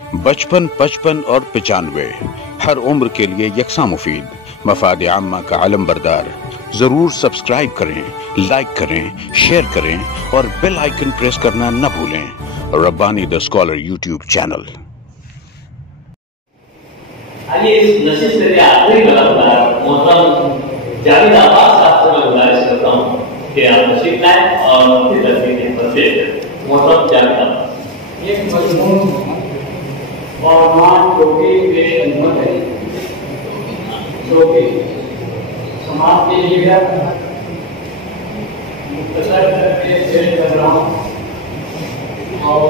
55, 55 और 95 हर उम्र के लिए यकसा मुफीद, मफाद आम्मा का आलम बरदार। जरूर सब्सक्राइब करें, लाइक करें, शेयर करें और बेल आइकन प्रेस करना न भूलें। Rabbani the scholar YouTube channel. आइए इस नशिस्त के आखिरी कलाकार मोहतरम जावेद अब्बास साहब से मैं गुजारिश करता हूँ कि आप तशरीफ लाएं और अपनी तस्वीरें पेश करें। मोहतरम जावेद अब्बास एक मजमून और मान टोपी पे खिदमत है। टोपी समाज के लिए मुख्तसर करके पेश कर रहा हूँ और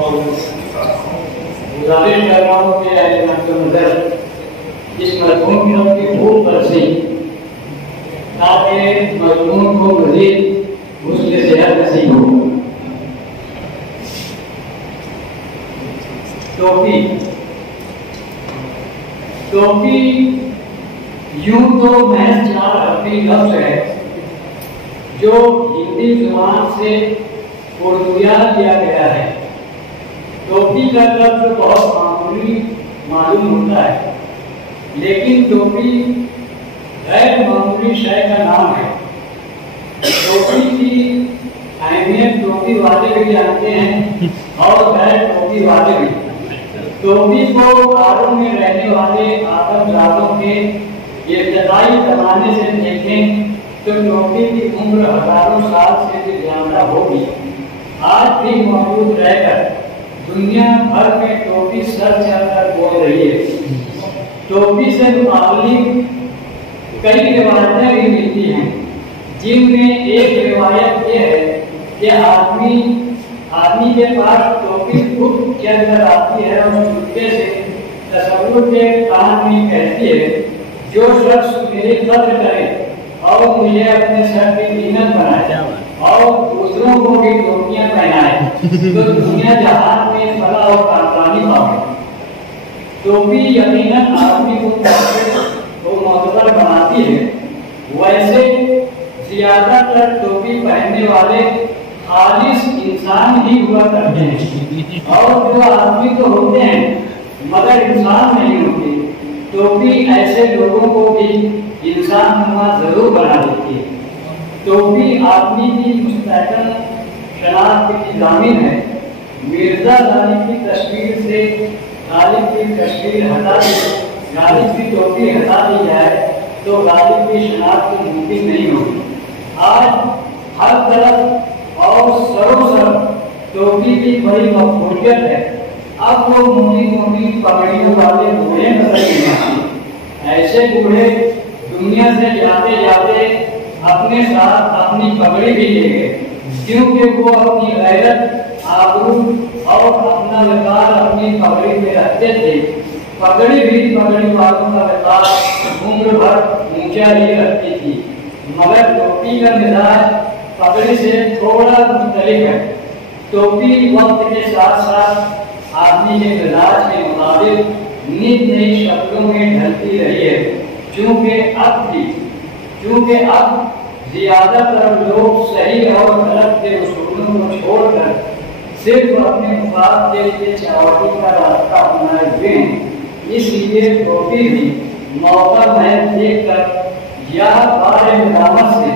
गुजारिश कर रहा हूँ कि नजर इस मजमून की भूख बरसी ताकि मजमून को मजीद उसके सेहत नसीब हो। टोपी टोपी यूं तो महज 4 अरबी लफ्ज है जो हिंदी जुबान से उर्दूया किया गया है। टोपी का लफ्ज बहुत मामूली मालूम होता है, लेकिन टोपी गैर मामूली शय का नाम है। टोपी की अहमियत टोपी वाले भी जानते हैं और गैर टोपी वाले भी। टोपी को गारों में रहने वाले आतंकवादियों के इब्तदाई जमाने से देखें तो टोपी की उम्र हजारों साल से भी ज्यादा होगी। आज भी मौजूद रहकर दुनिया भर में टोपी सर चढ़कर बोल रही है। टोपी से मुताबिक कई रिवायतें भी मिलती हैं, जिनमें एक रिवायत यह है कि आदमी के पास टोपी खुद चलकर आती है और चुपके से तस्वीर के कान में कहती है, जो शख्स मेरी कद्र करे और मुझे अपने सर की कीमत बनाए और दूसरों को भी टोपियां पहनाए तो दुनिया जहान में भला और कामयाबी पावे। टोपी यकीनन आदमी को मोतबर बनाती है। वैसे ज्यादातर टोपी पहनने वाले खालिस इंसान ही हुआ करते हैं और जो आदमी तो होते हैं मगर इंसान नहीं होते। टोपी ऐसे लोगों को भी इंसान नुमा जरूर बना देती है। टोपी आदमी की मुस्तकिल शनाख्त की जामिन है। मिर्जा गालिब की तस्वीर से गालिब की तस्वीर हटा दी, गालिब की टोपी हटा दी जाए तो गालिब की शनाख्त मुमकिन नहीं होगी। आज हर तरफ और सरोसर टोपी की बड़ी मकबूलियत है। अब वो मोटी पगड़ियों वाले बूढ़े नजर नहीं आते। ऐसे बूढ़े दुनिया से जाते जाते अपने साथ अपनी पगड़ी भी ले गए, क्योंकि वो अपनी गैरत आबरू और अपना वकार अपनी पगड़ी में रखते थे। पगड़ी भी पगड़ी वालों का वकार उम्र भर ऊंचा ही रखती थी, मगर टोपी का मिजाज पगड़ी से थोड़ा मुख्तलिफ है। टोपी वक्त के साथ साथ आदमी के मिजाज के मुताबिक नित नई शक्लों में ढलती रही है। चूंकि अब ज्यादातर लोग सही और गलत के उसूलों को छोड़कर सिर्फ अपने मुफाद के लिए चौड़ी का रास्ता अपनाए हुए हैं, इसलिए टोपी भी मौका महज देखकर या बारे मदामत से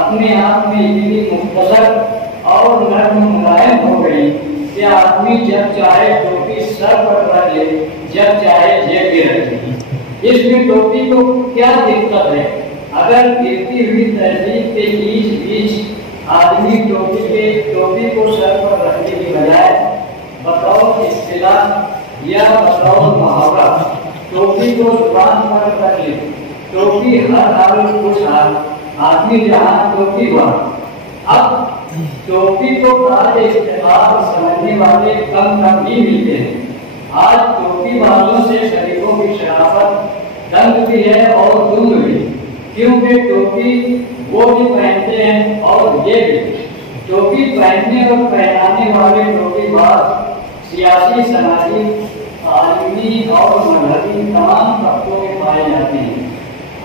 अपने आप में इतनी मुख्तसर और नर्म मुलायम हो गई कि आदमी जब चाहे टोपी सर पर रख ले, जब चाहे जेब में रख ले। इसमें टोपी को क्या दिक्कत है? अगर गिरती हुई तहजीब के बीच आदमी टोपी को सर पर रखने की बजाय बतौर इस्तिलाह या बतौर मुहावरा टोपी को जुबान पर रख ले। टोपी हर हाल खुश हाल, आदमी जहाँ टोपी वहाँ। अब टोपी को ताज इफ्तिखार समझने वाले कम भी मिलते हैं। आज टोपी वालों से शरीफों की शराफत दंग भी है और दुंग भी, क्योंकि टोपी वो भी पहनते हैं और ये भी। टोपी पहनने और पहनाने वाले टोपीबाज सियासी, समाजी, तालीमी और मजहबी तमाम तबकों में पाए जाते हैं।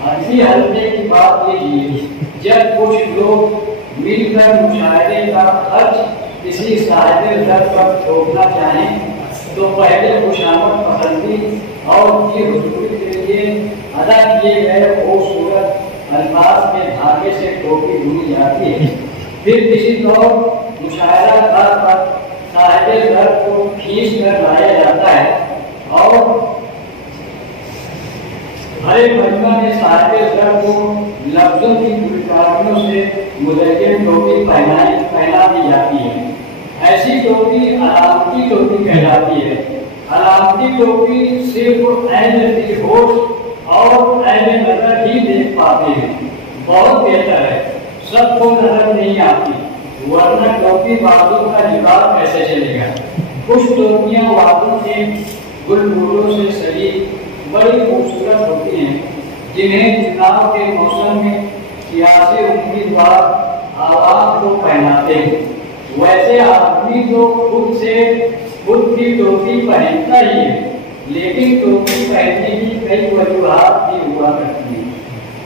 हंसी हल्के की बात कीजिए, जब कुछ लोग मिलकर मुशायरे का खर्च किसी साहिब दर पर ठोकना चाहें तो पहले खुशामद पसंदी और की हुजूरी के लिए अदा किए गए खूबसूरत अल्फाज के धागे से टोपी बुनी जाती है। फिर किसी दौर मुशायरा घर पर साहिब घर को खींच कर लाया जाता है और हर एक मजमा में साहिब घर को लफ्जों की गुलकारियों से मुज़य्यन टोपी पहना दी जाती है। ऐसी टोपी अलामती टोपी कहलाती है। अलामती टोपी सिर्फ ऐन होश और ऐन नजर ही देख पाते हैं। बहुत बेहतर है, सबको नजर नहीं आती, वरना टोपी बाजू का जुगाड़ कैसे चलेगा। कुछ टोपियां बाजू के गुलबुलों से सजी बड़ी खूबसूरत होती हैं, जिन्हें चुनाव के मौसम में सियासी उम्मीदवार आवाम को पहनाते हैं। वैसे आदमी तो खुद की टोपी पहनता ही है, लेकिन टोपी पहनने की कई वजूहात भी हुआ करती हैं,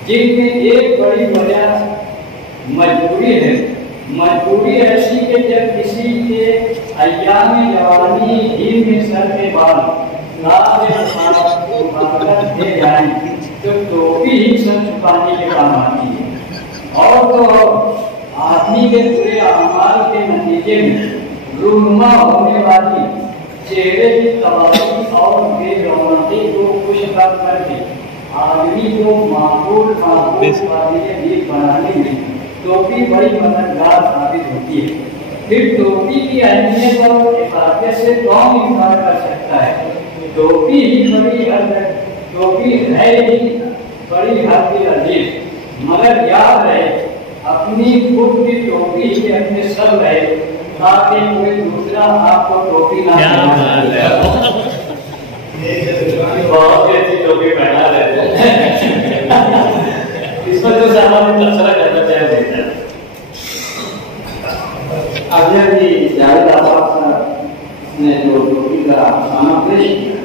जिनमें एक बड़ी वजह मजबूरी है। मजबूरी ऐसी कि जब किसी के अय्याम जवानी ही में सर के बाल दे जाए तो टोपी ही सर छुपाने के काम आती है। और तो आदमी के बुरे अमाल के नतीजे में रूनुमा होने वाली चेहरे की तबाही और बेरौनकी को खुश करके आदमी को माकूल भी बनाने में टोपी बड़ी मददगार साबित होती है। फिर टोपी की अहमियत और हिफाजत से कौन इनकार कर सकता है। टोपी है ही बड़ी हद की अजीज, मगर याद रहे अपनी खुद की टोपी ही अपने सब रहे, ताकि कोई दूसरा आपको टोपी ना बहुत अच्छी टोपी पहना रहे इसमें जो सामान तबसरा करना चाहिए। अभी जावेद आबाद ने जो टोपी का सामान पेश किया,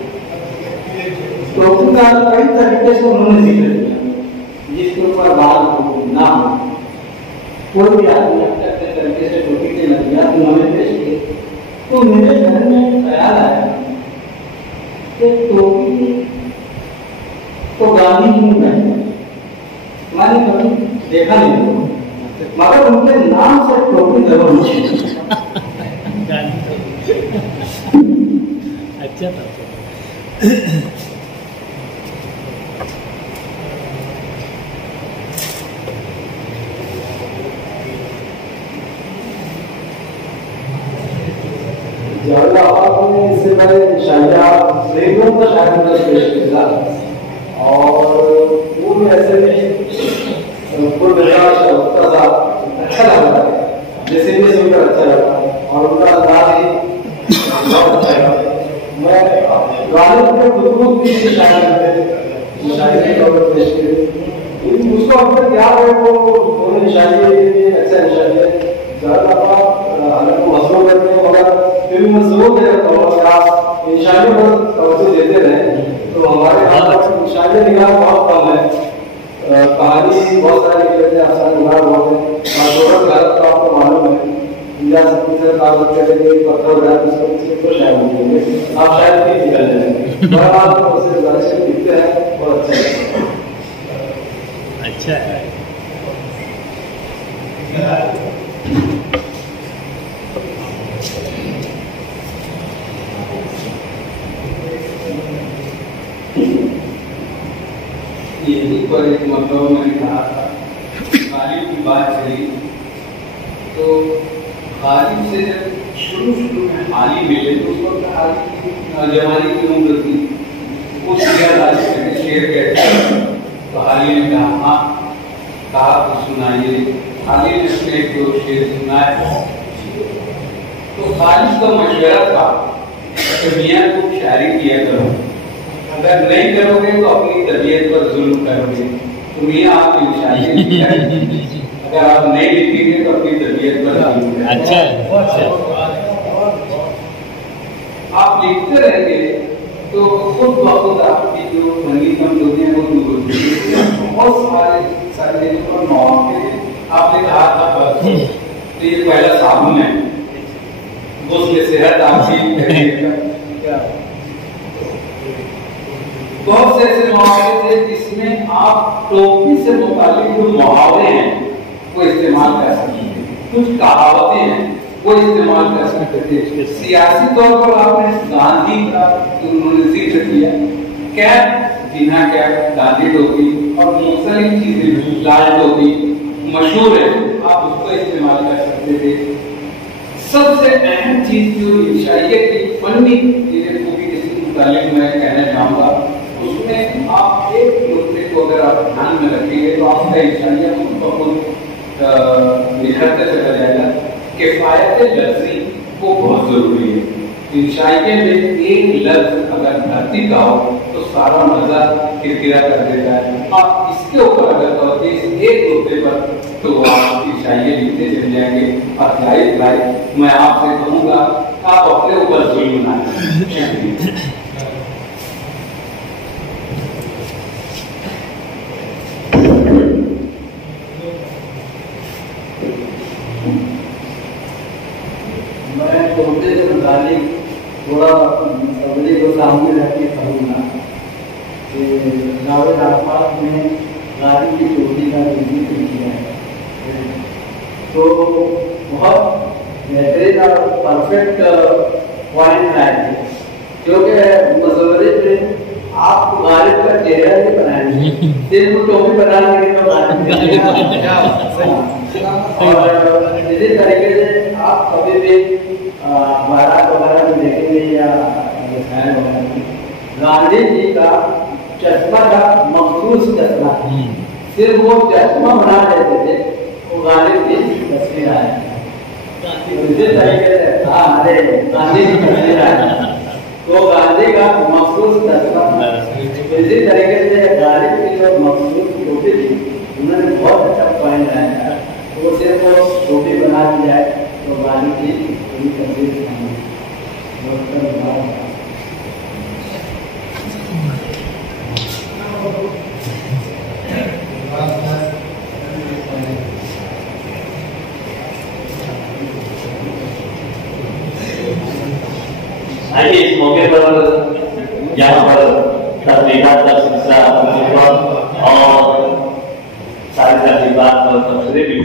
टोपी का कई तरीके से उन्होंने जिक्र किया, जिसके ऊपर बाल हो ना हो, कोई भी आदमी अपने तरीके से टोपी के नजरियात उन्होंने पेश किए। तो मेरे घर में ख्याल आया कि टोपी तो गांधी जी ने मैंने कभी देखा नहीं, मगर उनके नाम से टोपी जरूर नहीं। अच्छा था। जावेद आबाद ने इससे पहले शायरा बेगम का शायर पेश किया और वो भी ऐसे में अच्छा लगा, जैसे भी सुनकर अच्छा लगा और उनका अंदाज ही बहुत अच्छा लगा। मैं गालिब के खुद भी शायरी पेश की, उसको अब तक याद है। वो दोनों शायरी अच्छा शायरी है। जावेद आबाद हालांकि मसरूफ रहते हैं, मगर फिर भी मसरूफ है और इंशाल्लाह बहुत तवज्जो देते रहे। तो हमारे यहाँ पर इंशाल्लाह निगाह बहुत कम है, कहानी बहुत सारी लिख लेते हैं, अफसाने निगाह बहुत है। भारत तो आपको मालूम है, इंडिया से ताकत करेंगे पत्थर वगैरह उसको शायद मिलेंगे, आप शायद नहीं निकल जाएंगे। आप उससे गुजारिश लिखते हैं, बहुत अच्छा है। यही पर एक मतलब मैंने कहा था, गालिब की बात चली तो गालिब से जब शुरू में हाली मिले तो उस वक्त हाली की जवानी की उम्र थी, वो शेर कहते तो हाली ने कहा हाँ, कहा तो सुनाइए। हाली ने उसने एक दो शेर सुनाए तो गालिब का मशवरा था कि मियाँ को शायरी किया करो, अगर नहीं करोगे तो अपनी तबीयत पर जुल्म करोगे। तो मियाँ आपकी शायरी नहीं करेंगे, अगर आप नहीं लिखेंगे तो अपनी तबीयत पर जुल्म करोगे। अच्छा, आप लिखते रहेंगे तो खुद ब खुद आपकी जो फनी कमजोरी है वो दूर होगी। बहुत सारे आपने कहा था तो ये पहला साबुन है, उसमें सेहत आपकी बहुत से ऐसे मुहावरे थे जिसमें आप टोपी से मुतालिक जो मुहावरे हैं वो इस्तेमाल कर सकते थे, कुछ कहावतें हैं वो इस्तेमाल कर सकते थे। सियासी तौर पर आपने गांधी का उन्होंने जिक्र किया, कैप बिना कैप, गांधी टोपी और मुख्तलिफ चीजें, लाल टोपी मशहूर है, आप उसको इस्तेमाल कर सकते थे। सबसे अहम चीज जो इंशाइयत की फनी चीजें को भी किसी मुतालिक मैं कहना चाहूंगा, उसमें आप एक नुक्ते को अगर आप ध्यान में रखेंगे तो आपका इंशाइयत निखरते चला जाएगा। किफायत लफ्ज़ी वो बहुत जरूरी है। इंशाइयत में एक लफ्ज अगर धरती का हो तो सारा मजा किरकिरा कर देता है। आप इसके ऊपर अगर करते इस एक नुक्ते पर तो आप इंशाइयत लिखते चले जाएंगे। और लाइफ मैं आपसे कहूँगा आप अपने ऊपर जुल्म ना करें। मैं टोटे से मुतालिक थोड़ा सब्जी को सामने रख के कहूँगा कि जावेद आसपास में गाड़ी की टोटी का जिक्र किया है, तो बहुत बेहतरीन और परफेक्ट पॉइंट है, क्योंकि मसवरे में आपको गालिब का चेहरा नहीं बनाएंगे, सिर्फ टोपी बना लेंगे तो और इसी तरीके से आप कभी भी बारात वगैरह में देखेंगे या गांधी जी का चश्मा था मखसूस चश्मा, सिर्फ वो चश्मा बना लेते थे, वो गालिब की तस्वीर आए। इसी तरीके से अरे गांधी की तस्वीर आए तो गांधी का मखसूस चश्मा, इसी तरीके से गालिब की जो मखसूस टोपी थी उन्होंने बहुत अच्छा पॉइंट लाया। वो सिर्फ टोपी बना दी जाए तो गाली की पूरी तस्वीर आइए इस मौके पर यहाँ पर तस्वीरात का सिलसिला और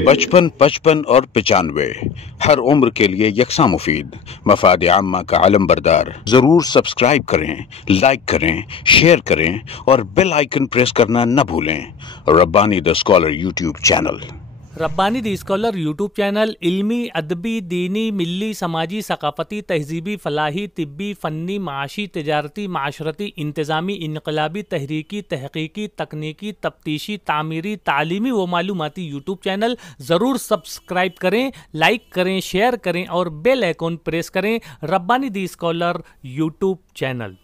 बचपन, 55 और 95 हर उम्र के लिए यकसा मुफीद, मफाद आम्मा का आलम बरदार। जरूर सब्सक्राइब करें, लाइक करें, शेयर करें और बेल आइकन प्रेस करना न भूलें। Rabbani the scholar YouTube channel. Rabbani the scholar YouTube channel इल्मी, अदबी, दीनी, मिल्ली, समाजी, सकाफती, तहजीबी, फलाही, तिब्बी, फ़न्नी, माशी, तिजारती, माशरती, इंतज़ामी, इनकलाबी, तहरीकी, तहकीकी, तकनीकी, तफ्तीशी, तामीरी, तालीमी व मालूमाती यूट्यूब चैनल। ज़रूर सब्सक्राइब करें, लाइक करें, शेयर करें और बेल आइकन प्रेस करें। Rabbani the scholar YouTube channel.